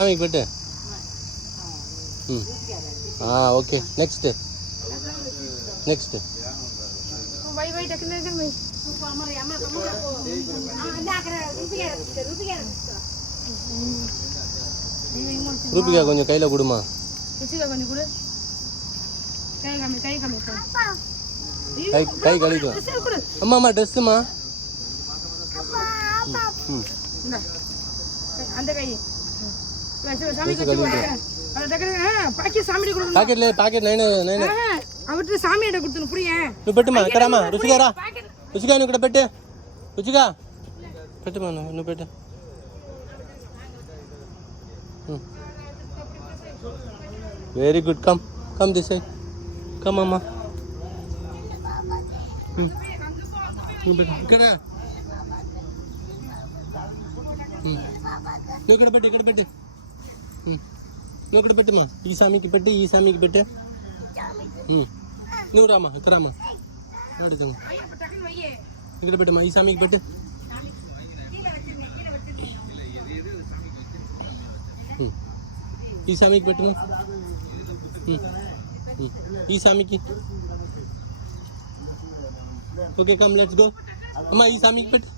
சாமிக்கு போட்டு ம் ஓகே நெக்ஸ்ட்டு ரூபிகா கொஞ்சம் கையில் கொடுமா. கை கழிக்கும். அம்மா அம்மா ட்ரெஸ்ஸுமா. பாக்கெட் நைன் அவர்கிட்ட சாமியிட கொடுத்து புரிய பெட்டுமா கராமா ருச்சிகாரா ருச்சிகா నువ్వు ఇక్కడ పెట్టు ருச்சிகா పెట్టుமா నువ్వు పెట్టు. Very good come this side come అమ్మా ఇక్కడ నువ్వు ఇక్కడ పెట్టు నువ్వు ఇక్కడ పెట్టుమా. ఈ సామికి పెట్టు నువ్వు రామా ఇక్కడ రామా అడుగుతాము ఇక్కడ పెట్టమ్మా. ఈ సామికి పెట్టు ఈ సామికి పెట్టుమా. ఈ సామికి ఓకే కమ్ లెట్స్ గో అమ్మా. ఈ సామికి పెట్టు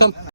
కమ్